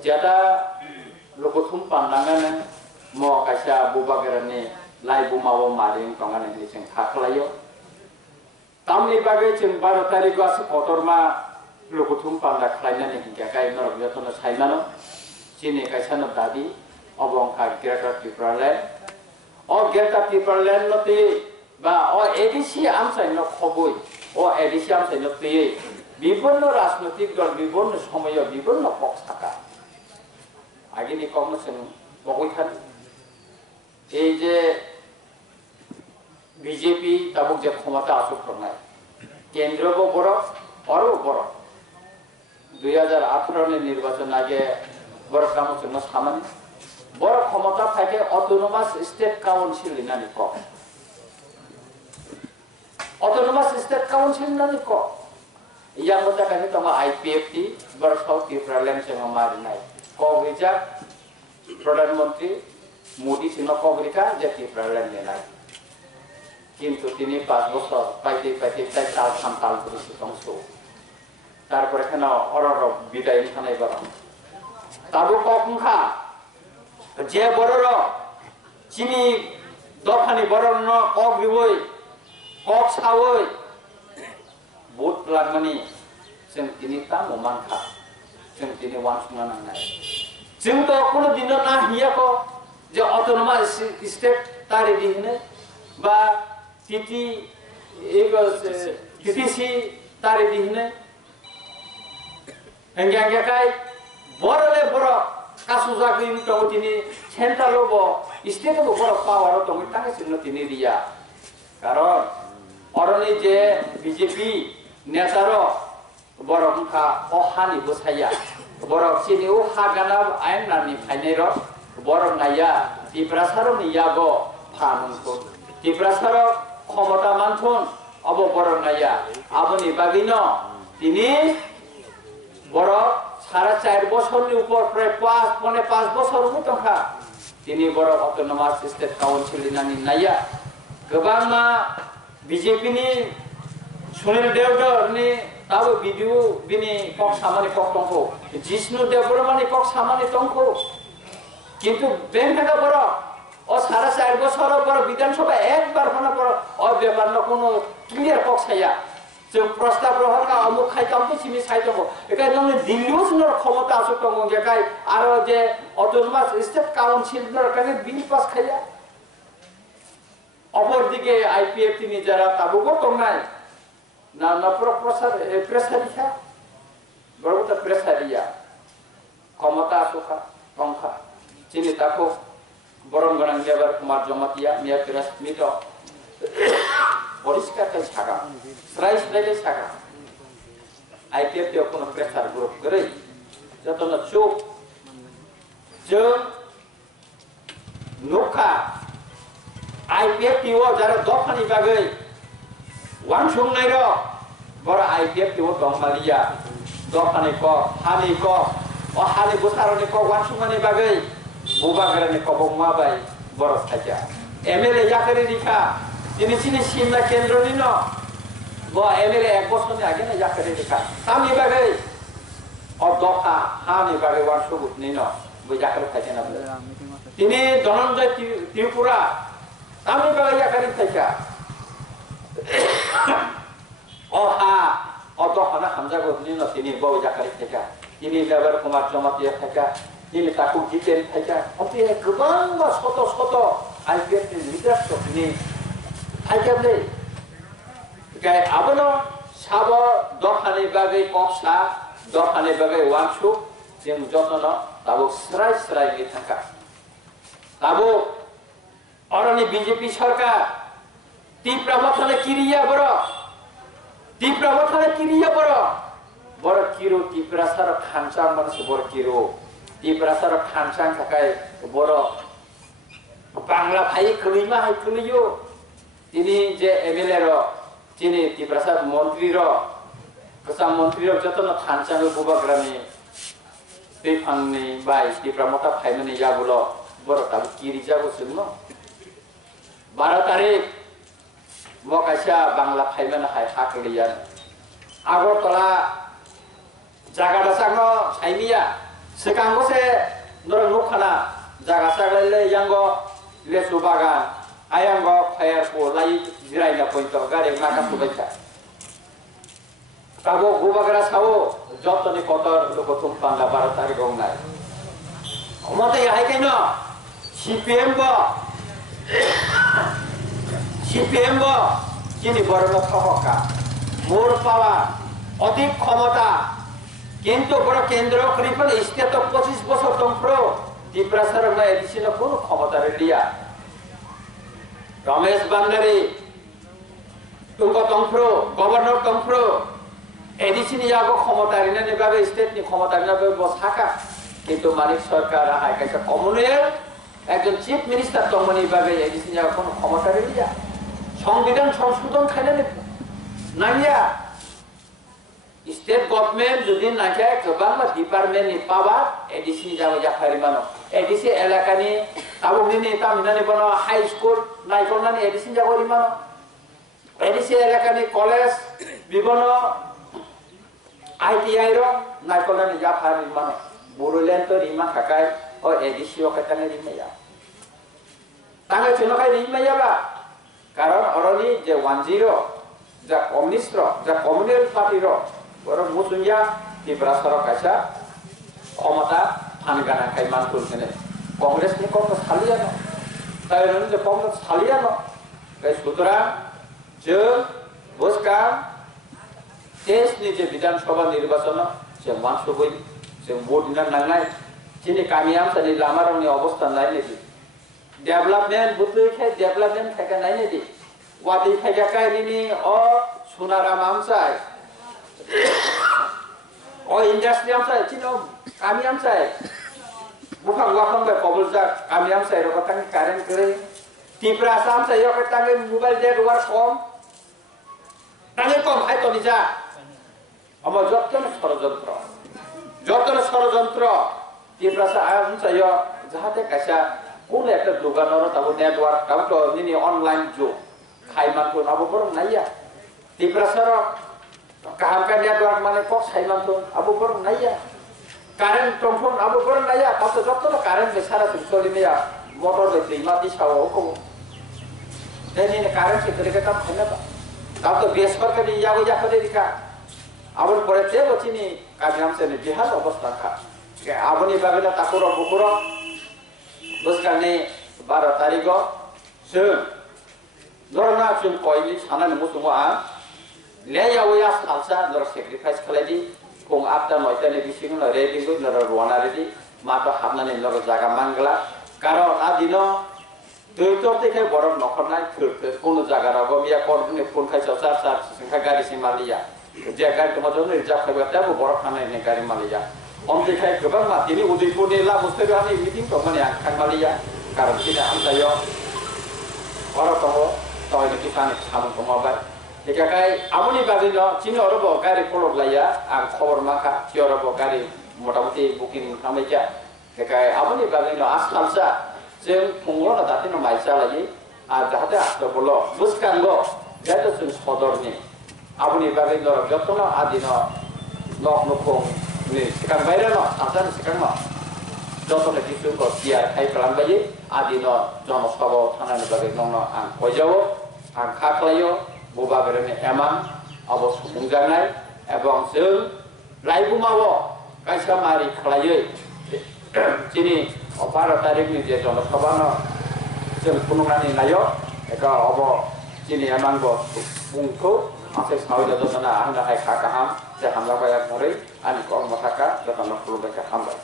Jada lukutum pandangan mo kaisa bubagerane lai bumawo maring tongane ni sing khaklayo tamni bagai sing 12 tarik asu kotorma lukutum panda khlaina ni hingga kai nor yotno sainano sini kaisa no tadi obong ka Greater Piperland o Greater Piperland note ba o edisi amsai no khoboi o edisi amsai no te বিভিন্ন রাজনৈতিক দল বিভিন্ন সময় বিভিন্ন পক্ষ থাকা আগে নি কমছেন বকইখান এই যে বিজেপি তাবুক যে ক্ষমতা আসুক নাই কেন্দ্রও বড় আরো বড় 2018 নির্বাচন আগে বড় কামছেন সামান্য বড় ক্ষমতা থাকে অটোনোমাস স্টেট কাউন্সিল নানি ক অটোনোমাস স্টেট কাউন্সিল নানি ক yang kita kasih tengah IPFT bersau Piperland sama marinai. Kau bijak Perdana Menteri Modi sino kau berikan jadi Piperland ni lagi. Kintu tini 5 bosor, pagi tak samtal berisi tongso. Taruh kena orang bidai ini kanai barang. Tabu kau kungka, je bororo, sini dohani bororo kau biwoi, kau sawoi. Bot langmani sing tini tamu mangka sing tini wansungan nai sing to kono dino na hiya ko je autonomous state tari dihne ba titi ego TTC tari dihne engga kai borole boro kasu jagin to tini central lobo state ko boro power to mitang sing tini dia karon oroni je BJP नेतारो बरम का ओहानी बसाया बरम सिनी ओ हागाना ion नानी फाइनेरो बरम नाया तिप्रासारो नियागो फानुको तिप्रासारो क्षमता मानथुन अब बरम नाया आबनि बागिनो तिनी बरो 4.5 বছরनि ऊपर प्राय 5 বছর मुतखा तिनी बरो अटोनोमास स्टेट काउन्सिल नानी नाया गोबांमा बीजेपी नि Sunil Devdor ni tahu video bini kok sama ni kok tongko, Jisnu Devdor ni kok sama ni tongko. Kintu bengkak boro, oh 4.5 বছর boro বিধানসভা একবার mana boro, oh bebar no kono clear kok saya. So প্রস্তাব রহর কা অমুক খাই তমতে সিমি খাই তমো। একাই নলে দিল্লিও সুন্দর ক্ষমতা আসুক তমো একাই আরো যে অটোনমাস স্টেট কাউন্সিল নর কানে বিল পাস খাইয়া। অপর দিকে IPF তিনি যারা তাবুগো তংনাই na presaria baru ta presaria ক্ষমতা সুখা সংখ্যা চিনি তাকো বরং গণন দেবার কুমার জমাতিয়া মিয়া প্রেস মিট পরিষ্কার কাজ থাকা প্রাইস রেলে থাকা আইপিএফ তে কোনো প্রেসার গ্রুপ করে যত না চোখ যে নোখা আইপিএফ টিও যারা দফানি বাগৈ Wansung nairo, bora IPF tu dong Malaysia, dokane ko, hani ko, oh hani busarone ko wansung mani bagai, bubagarane ko bong mabai, boros saja. MLA yakari dika, ini sini simna kendro nino, bo MLA ekbos ni agi na yakari dika, kami bagai, oh doka, hani bagai wansung nino, bo yakari saja na. Ini Dhananjay Tripura, kami bagai yakari saja. Oha, otoh ana hamza godni no tini bau jakari teka, ini Debar Kumar Jomatia teka, ini takut jiten teka, tapi kebang mas foto, IPF ni leadership ni, teka ni, kayak apa no, sabo dohane bagai koksa, dohane bagai wansu, yang jodoh no, tabu serai ni teka, tabu orang ni BJP sarkar. Tiprawathane kiriya boro kiro tiprasar khancang manus boro kiro tiprasar khancang sakai boro bangla bhai kelima hai keliyo ini je MLA ro ini tiprasar mantri ro kesam mantri ro jotono khancang bubagrami befangni bai tipramota bhaimani jabulo boro tabu kiri jago sunno 12 tarik Mokasya Bangla Paiman Hai Haklian Agortola Jakarta Sango Saimia Sekarang saya norang nukana jaga saglele yang go lesu bagan ayang go fire ko lai jirai na point gari ngaka subaika kago gubagara sawo job to ni kotor lo ko tumpang la barat ari gong nai omote ya hai kaino CPM bo kini borno thokka মোর পাওয়া অধিক ক্ষমতা কিন্তু বড় কেন্দ্র করিপন state 25 বছর তংপ্রো ত্রিপুরা সরকার এদিছিল কোন ক্ষমতা রেডিয়া রমেশ বান্দারি তুঙ্গ তংপ্রো governor তংপ্রো এদিছিনি যাগো ক্ষমতা রিনা নিভাবে স্টেট নি ক্ষমতা নিভাবে বসাকা কিন্তু মালিক সরকার হাই কাছে কমনের একজন চিফ মিনিস্টার তংমনি ভাবে এদিছিনি যাগো কোন ক্ষমতা রেডিয়া সংবিধান সংশোধন খাইলে নাইয়া স্টেট গভর্নমেন্ট যদি নাকে গোবাং ডিপার্টমেন্ট নি পাবা এডিসি যাও যা ফারিমানো এডিসি এলাকানি তাবুনি নি তামিনানি বনো হাই স্কুল নাইকলনানি এডিসি যাও রিমানো এডিসি এলাকানি কলেজ বিভিন্ন আইটিআই র নাইকলনানি যা ফারিমানো বুরুলেন তো রিমা থাকায় ও এডিসি ও কাটানে রিমাইয়া তাঙ্গে চুনকাই রিমাইয়া বা কারণ অরনি যে 10 যা কমিউনিস্ট যা কমিউনিস্ট পার্টি বরং মুসুইয়া ত্রিপুরা সরকার ক্ষমতা ফানগানা খাইমান তুলছেন কংগ্রেস নি কত সালিয়ানো তাই যে কংগ্রেস সালিয়ানো সুতরাং যে বসকা দেশনি যে বিধানসভা নির্বাচন সে মাংস বই সে ভোট দিন নাংনাই যিনি কামিয়াম সানি লামারংনি অবস্থা নাই নাকি ডেভেলপমেন্ট বুঝতে খাই ডেভেলপমেন্ট থাকে নাই নাকি ওয়াদি ফাইকা কাহিনী ও সোনারাম আমসাই ও ইন্ডাস্ট্রি আমসাই চিনো কামি আমসাই বুফাং ওয়াফাং বে কবল যা কামি আমসাই রকতাং কারেন্ট করে ত্রিপুরা আমসাই রকতাং মোবাইল ডেট ওয়ার কম তাহলে কম হাই তো নিজা আমার যতন ষড়যন্ত্র ত্রিপুরা আমসাই যাহাতে কাইসা কোন একটা দোকানের তাবো নেটওয়ার্ক তাবো তো নিনি অনলাইন যুগ খাইমান তো আবো বরং নাইয়া ত্রিপুরা সরক কাহামকা নেটওয়ার্ক মানে কক খাইমান তো আবো বরং নাইয়া কারেন্ট টমফোন আবো বরং নাইয়া কত যত কারেন্ট বেসারা চলি নিয়া মোটর লেতে ইমাতি সাও কম দেনি কারেন্ট সে করে কাম খাইনা বা তাও তো বেসবার কে ইয়া গো যাকে দিকা আবর পরে তে বচিনি কাজাম সে বিহার অবস্থা খা আবনি বাগলা তাকুর বুকুর বসকানে 12 তারিখ সে Norna film koini sana nemu semua leya waya salsa nor sacrifice khaladi kong apta noita ne bising no ready go nor ruana ready mata hamna ne nor jaga mangla karo adino doito teke borom nokhonai khurte kono jaga rago miya korne phone khai sa sar singha gari simaliya je gari tomo jonno rijab khaiba ta borok khane ne gari maliya omte khai gobang ma tini udaipur ne la muste ani meeting to mane angkang maliya karon tina amtayo ora tomo toy ni kifane samung komabai dikakai amuni bagino chini orobo gari kolok laya ang khobor maka ti orobo gari motamoti booking khameja dikakai amuni bagino askalsa jeng phunglo na datino maisa lagi ar jahate asto bolo buskango jato sun sodorni amuni bagino jotno adino nok nukong ni sikang bayra no sansan sikang no joto na kisu ko tiar kai pelan bayi adino jono sabo thanani bagino no ang kojawo ang khaklayo buba berene emang abo sumungjangnai ebong जों लाइबुमाwo kaisa mari khlaयै chini 12 tarikni je jonasabano जों खुनुंगानि nayo eka abo chini emangbo bungko ase sawida jotona ahna hai khakaham je hamla baya ngorei ani kormo thaka jotona khulubeka hambai